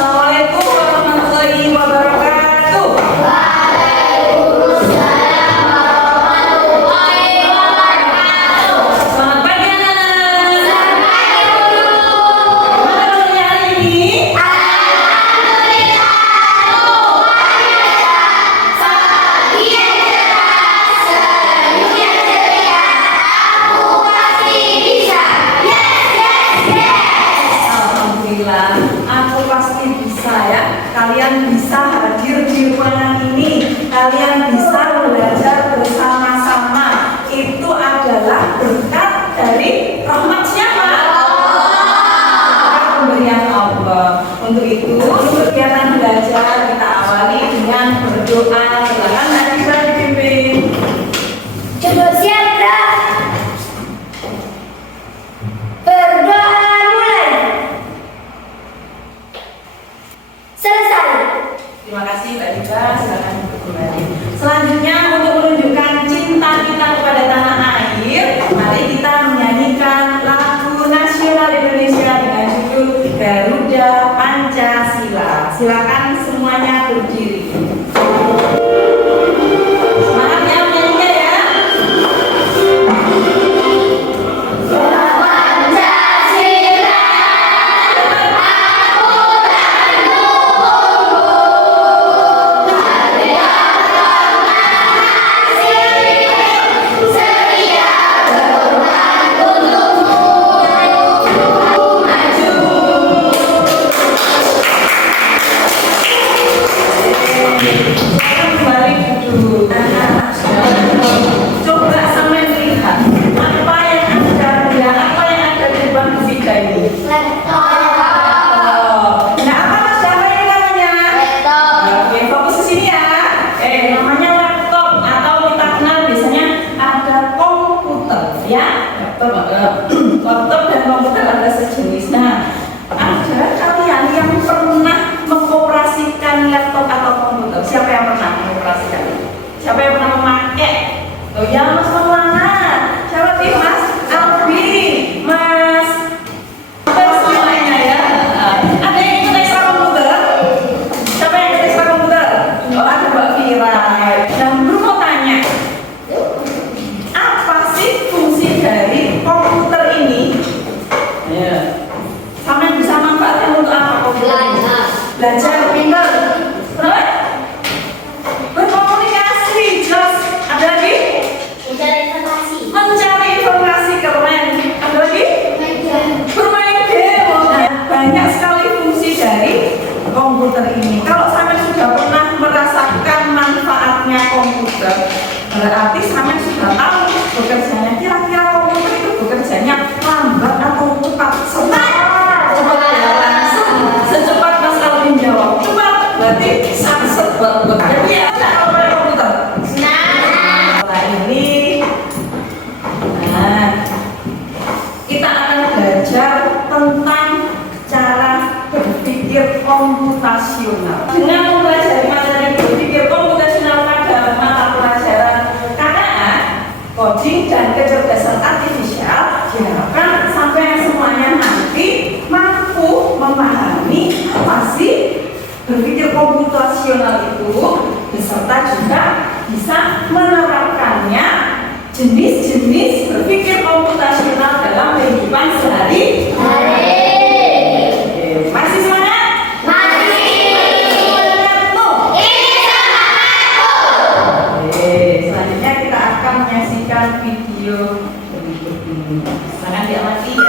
Assalamualaikum warahmatullahi wabarakatuh. Waalaikumsalam warahmatullahi wabarakatuh. Selamat pagi anak-anak. Selamat pagi guru. Gimana kabarnya hari ini? Alhamdulillah luar biasa. Pagi yang cerah, senyum yang ceria. Aku pasti bisa. Yes. Alhamdulillah, aku pasti bisa ya. Kalian bisa hadir di ruangan ini. Kalian bisa belajar bersama-sama. Itu adalah berkat dari rahmat siapa? Berkat pemberian Allah. Untuk itu, kegiatan belajar kita awali dengan berdoa. Silakan Mbak Nisa dipimpin. Coba siap, Kak. Berdoa mulai. Selesai. Terima kasih Mbak Nisa. Silakan duduk kembali. Selanjutnya untuk menunjukkan cinta kita kepada tanah air, mari kita menyanyikan lagu nasional Indonesia dengan judul Garuda Pancasila. Silakan semuanya berdiri. Semangat ya menyanyinya ya. Pancasila, aku tak dukung. Karya proklamasi, setia berkorban untukmu. Maju. Silakan kembali duduk. Coba sampai melihat apa yang ada di depan kita ini. Laptop. Nah, apa Mas siapa ini namanya? Laptop. Oke, fokus ke sini ya. Namanya laptop atau kita kenal biasanya ada komputer, ya. Laptop dan komputer ada sejenis. Nah, ada kalian yang pernah mengoperasikan laptop atau komputer? Siapa yang pernah mengoperasikan? Siapa yang pernah memakai? Oh ya, Mas Maulana. Siapa sih Mas Albi? Mas semuanya ya. Ada yang ikut ekstra komputer? Siapa yang ikut ekstra komputer? Oh, ada Mbak Fira. Dan Bro mau tanya, apa sih fungsi dari komputer ini? Ya. Sampai bisa manfaatkan untuk apa komputer? Belajar, pintar. Terus? Berkomunikasi, jelas. Ada lagi? Mencari informasi. Mencari informasi, keren. Ada lagi? Bermain game. Nah, banyak sekali fungsi dari komputer ini. Kalau sampai sudah pernah merasakan manfaatnya komputer, berarti sampai sudah tahu bekerjanya. Kira-kira komputer itu bekerjanya lambat atau cepat? Cepat ya, langsung. Secepat Mas Alvin jawab. Cepat, berarti sangat cepat. Jadi ya, kalau pakai komputer. Nah, ini. Nah, kita akan belajar tentang cara berpikir komputasional. Dengan mempelajari materi berpikir komputasional pada mata pelajaran KKA, coding dan kecerdasan artifisial, diharapkan sampai semuanya nanti mampu memahami apa sih berpikir komputasional itu, beserta juga bisa menerapkannya jenis-jenis berpikir komputasional dalam kehidupan sehari-hari. Oke, masih semangat? Semangatmu? Oke, selanjutnya kita akan menyaksikan video berikut ini. Silakan diamati ya.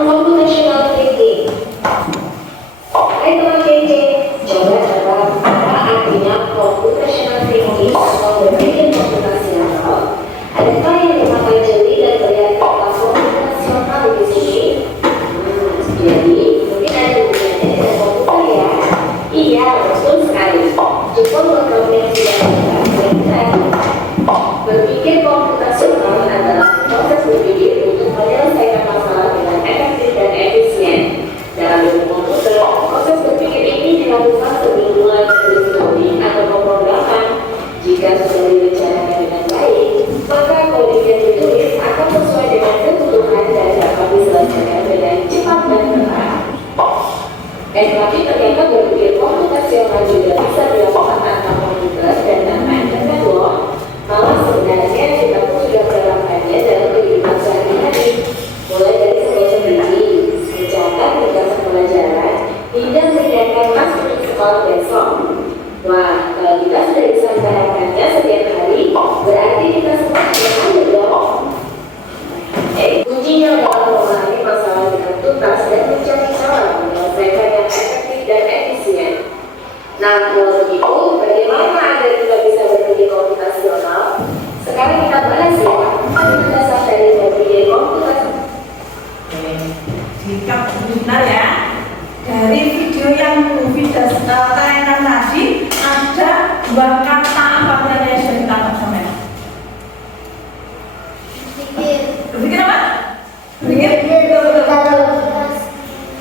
Computational thinking. Hai teman KJ, coba apa artinya computational thinking atau berpikir komputasional? Adakah yang dipakai jeli dan melihat kata komputasional di sini? Jadi mungkin ada hubungannya dengan komputer ya? Iya, betul sekali. Cukup memprogram tidak berpikir komputasional adalah proses berpikir untuk model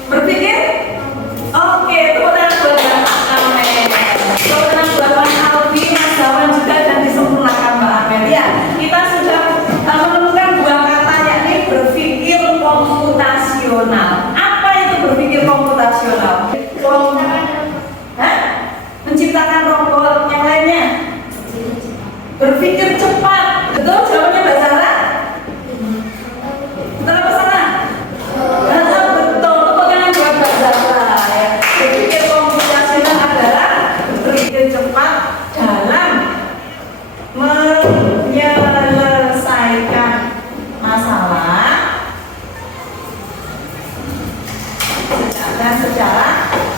Berpikir? Oke, tepuk tangan buat Mbak Amel. Tepuk tangan buat Mas Aldi, Mas Zawan juga dan disempurnakan Mbak Amel. Ya, kita sudah menemukan dua kata yakni berpikir komputasional. Apa itu berpikir komputasional? Hah? Menciptakan robot. Yang lainnya? Berpikir cepat. Betul jawabannya Mbak Zara? Betul apa salah? Betul. Tepuk tangan buat Mbak Zara ya. Berpikir komputasional adalah berpikir cepat dalam menyelesaikan masalah secara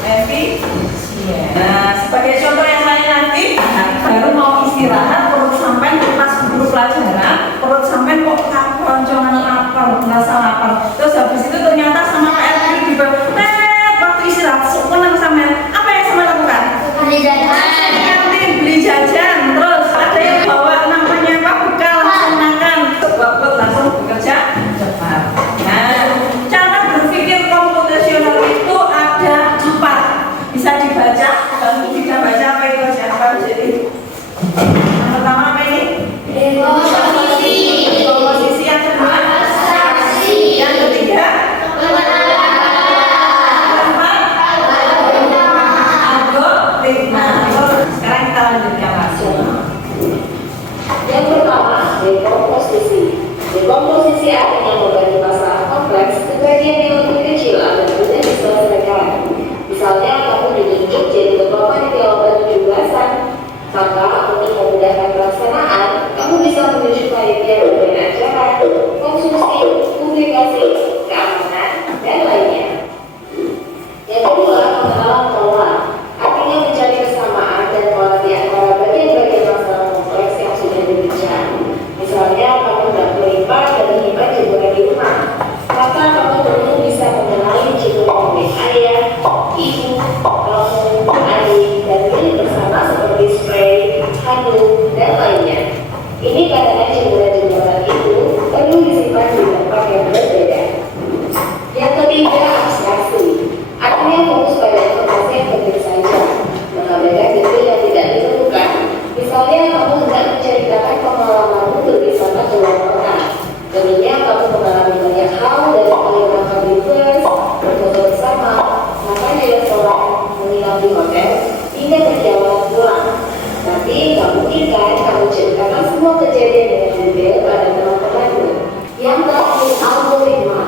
efisien. Nah, sebagai contoh yang lain nanti, baru mau istirahat, perut sampai pas guru pelajaran, perut sampai kok keroncongan lapar, merasa lapar. Terus habis itu ternyata sama Pak Elvi di waktu istirahat, senang sama apa yang sama lakukan? Kantin beli jajan, terus ada yang bawa namanya apa bekal langsung makan, buat langsung bekerja cepat. Nah, cara berpikir komputasional itu ada 4. Bisa dibaca, bantu kita baca apa itu aja apa jadi. Yang pertama apa ini? Komposisi. Yang kedua? Yang ketiga? Sekarang kita lanjutkan langsung. Yang pertama, dekomposisi. Dekomposisi artinya membagi masalah kompleks ke bagian yang lebih kecil agar mudah diselesaikan. Misalnya, kamu ditunjuk jadi ketua panitia lomba 17-an. Maka, untuk memudahkan pelaksanaan, kamu bisa menunjuk panitia bagian acara, konsumsi, publikasi, keamanan, dan lainnya. Yang kedua, pengenalan pola. Artinya mencari kesamaan dan pola di antara bagian-bagian masalah kompleks yang sudah dibincang. Misalnya, kamu tidak melipat dan menyimpan jemuran di rumah. Maka kamu perlu bisa mengenali jemuran milik ayah, ibu, kamu, adik, dan milik bersama seperti spray, handuk, dan lainnya. Ini karena jemuran-jemuran itu perlu disimpan di tempat yang berbeda. Yang ketiga, abstraksi. Artinya fokus pada informasi yang penting saja, mengabaikan detail yang tidak diperlukan. Misalnya, kamu hendak menceritakan pengalamanmu berwisata ke luar kota. Tentunya kamu mengalami banyak hal dari mulai makan di bus, berfoto bersama, makan di restoran, menginap di hotel, hingga perjalanan pulang. Tapi, tak mungkin kan kamu ceritakan semua kejadian dengan detail pada teman-temanmu. Yang terakhir, algoritma.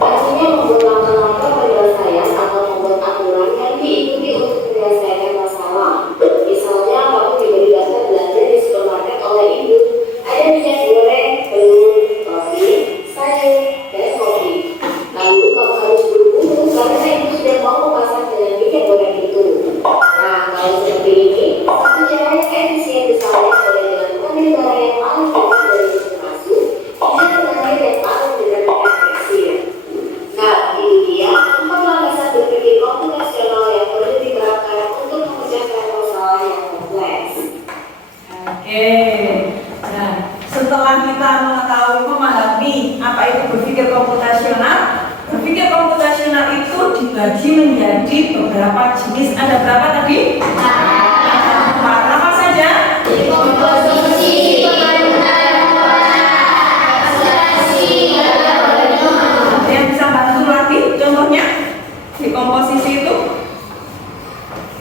Artinya membuat langkah-langkah penyelesaian atau membuat aturan yang diikuti untuk menyelesaikan masalah. Misalnya, kamu diberi daftar belanja di supermarket oleh ibu. Ada minyak goreng, telur, roti, sayur, dan kopi. Lalu kamu harus buru-buru karena ibu sudah mau memasak dengan minyak goreng itu. Nah, kalau seperti ini, satu cara yang efisien misalnya adalah dengan mengambil barang yang paling dekat dari pintu masuk, hingga terakhir yang paling dekat dengan kasir. Nah, ini dia 4 landasan berpikir komputasional yang perlu diterapkan untuk memecahkan masalah yang kompleks. Oke. Nah, setelah kita mengetahui memahami apa itu berpikir komputasional itu dibagi menjadi beberapa jenis. Ada berapa tadi? 4. Apa saja? Ada yang bisa bantu lagi? Contohnya di komposisi itu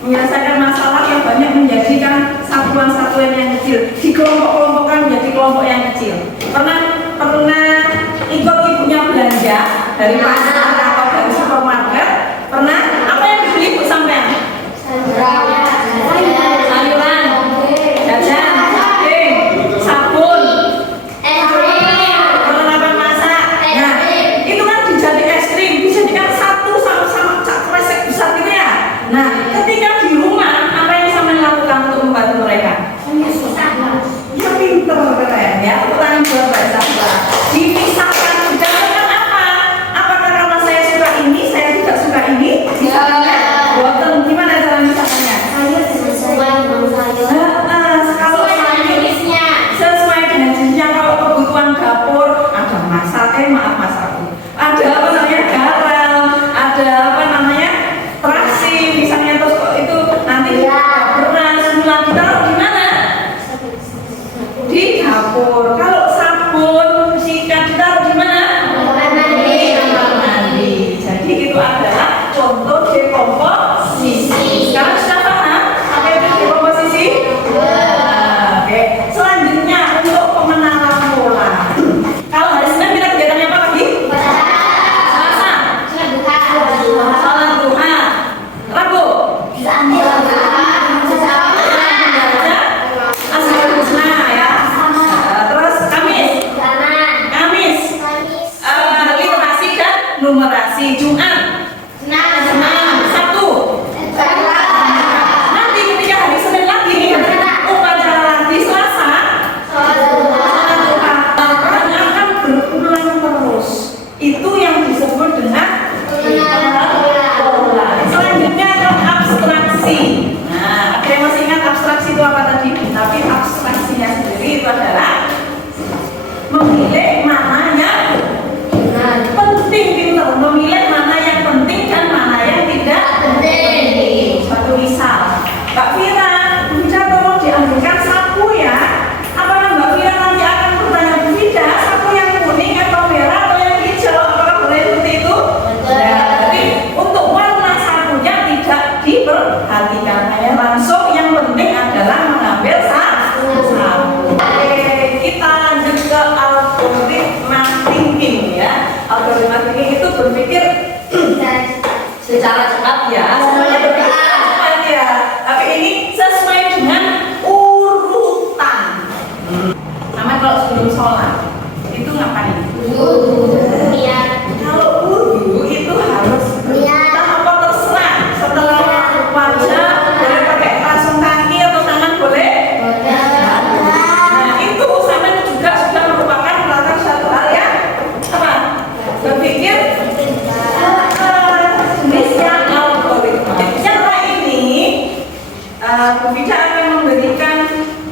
menyelesaikan masalah yang banyak menjadikan satuan-satuan yang kecil, dikelompok-kelompokkan menjadi kelompok yang kecil. Pernah ikut ibunya belanja dari pasar atau dari supermarket? Pernah? Apa yang dibeli ibu sampean? Sayuran, jajan, daging, sabun, perlengkapan masak. Nah, itu kan dijadi es krim, dijadikan satu sama-sama kresek besar gitu ya. Nah, ketika di rumah apa yang sampean lakukan untuk membantu mereka? Ya pinter keren ya. Tangan buat Mbak Zahra. Dipisahkan juga dengan apa? Apakah aglomerasi. Jumat, senam. Sabtu. Nanti ketika hari Senin lagi upacara lagi. Selasa dan akan berulang terus. Itu yang disebut dengan pola. Selanjutnya ke abstraksi. Nah, ada yang masih ingat abstraksi itu apa tadi? Tapi abstraksinya sendiri itu adalah memilih mana yang penting, pintar memilih mana yang penting dan mana yang tidak penting. Suatu misal, Mbak Vira, bisa tolong diambilkan sapu ya. Apakah Mbak Vira nanti akan bertanya, Bu Vida, sapu yang kuning atau merah atau yang hijau? Apakah boleh seperti itu? Ya, jadi untuk warna sapunya tidak diperhatikan, hanya langsung yang penting adalah mengambil sapu. Oke, kita lanjut ke algoritma thinking ya. Algoritma thinking itu berpikir secara cepat ya. Semuanya berpikir cepat ya. Tapi ini sesuai dengan urutan. Sama kalau sebelum sholat itu ngapain? Kalau wudhu itu harus apa terserah. Setelah wajah boleh pakai langsung kaki atau tangan boleh. Nah itu sama juga sudah merupakan melakukan satu hal yang apa? Berpikir jenisnya algoritma. Cara ini Bu Vida akan memberikan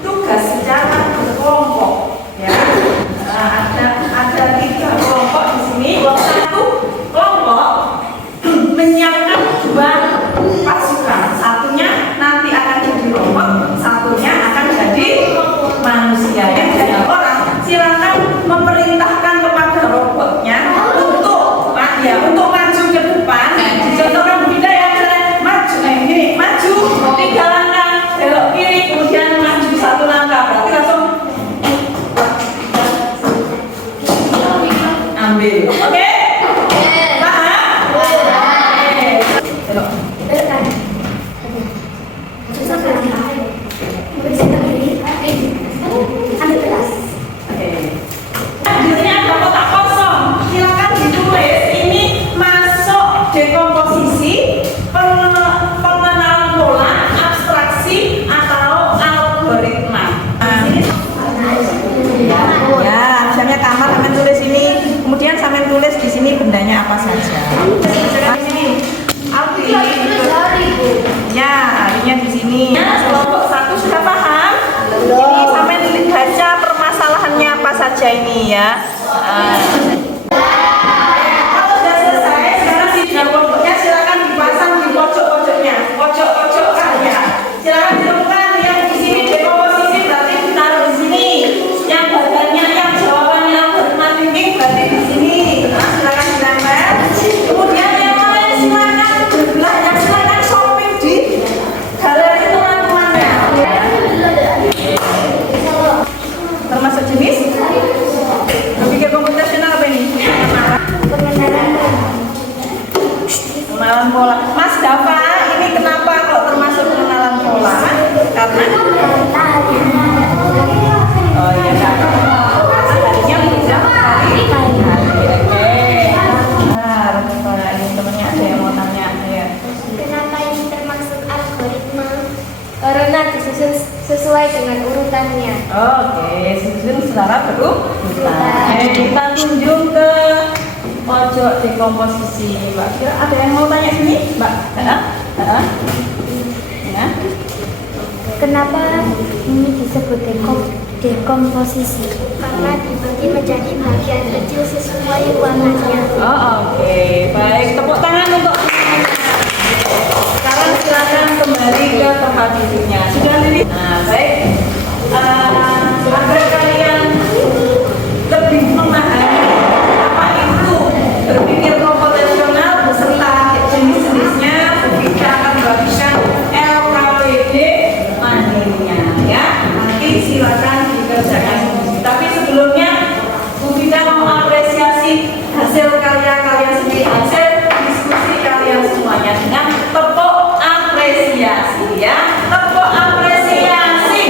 tugas secara berkelompok ya. Ada 3 kelompok di sini. Satu kelompok menyiapkan 2 pasukan. Satunya nanti akan jadi robot, satunya akan jadi manusia yang jadi orang. Silakan memerintahkan kepada robotnya untuk maju ke depan. Dicontohkan Bu Vida ya, maju, gini, maju 3 langkah, belok kiri, kemudian maju 1 langkah. Berarti langsung ambil. Oke? Paham? Belok. Oke. Di sini ada kotak kosong. Silakan ditulis ini masuk dekomposisi, pengenalan pola, abstraksi atau algoritma. Ya, misalnya kamar akan tulis ini, kemudian sampai tulis di sini bendanya apa saja. Di sini Aldi. Ya, harinya di sini. Kelompok 1 sudah paham? Ini sampai baca permasalahannya apa saja ini ya. Kalau sudah selesai, sekarang di dalam kelompoknya silakan dipasang di pojok-pojoknya, pojok-pojok karya. Silakan ditemukan yang di sini dekomposisi berarti ditaruh di sini. Yang bagiannya, yang jawabannya algoritma thinking berarti di sini. Nah, silakan dilempar. Kemudian yang lain silakan berbelanja, silakan shopping di galeri teman-temannya. Termasuk jenis berpikir komputasional apa ini? Pengenalan pola. Mas Dava, ini kenapa kok termasuk pengenalan pola? Karena oh iya kan. Harinya udah hari. Oke. Benar. Ini temennya ada yang mau tanya ya. Kenapa ini termasuk algoritma? Karena disusun sesuai dengan urutannya. Oke, susun secara berurutan. Kita kunjung ke pojok dekomposisi. Mbak Kira ada yang mau tanya sini, Mbak? Ya. Kenapa ini disebut dekomposisi? Karena dibagi menjadi bagian kecil sesuai warnanya. Oh, oke. Baik, tepuk tangan untuk semuanya. Sekarang silakan kembali ke tempat duduknya. Sudah diri. Nah, baik. Agar kalian lebih memahami apa itu berpikir komputasional beserta jenis-jenisnya, kita akan membagikan LKPD mandirinya ya. Nanti silakan dikerjakan sendiri. Tapi sebelumnya Bu Vida mau apresiasi hasil karya kalian sendiri, hasil diskusi kalian semuanya dengan tepuk apresiasi ya. Tepuk apresiasi.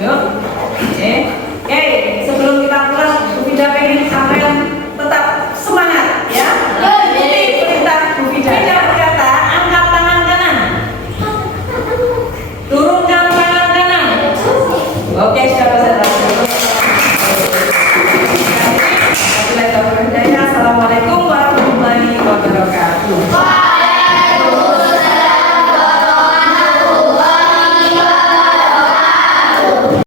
Yuk.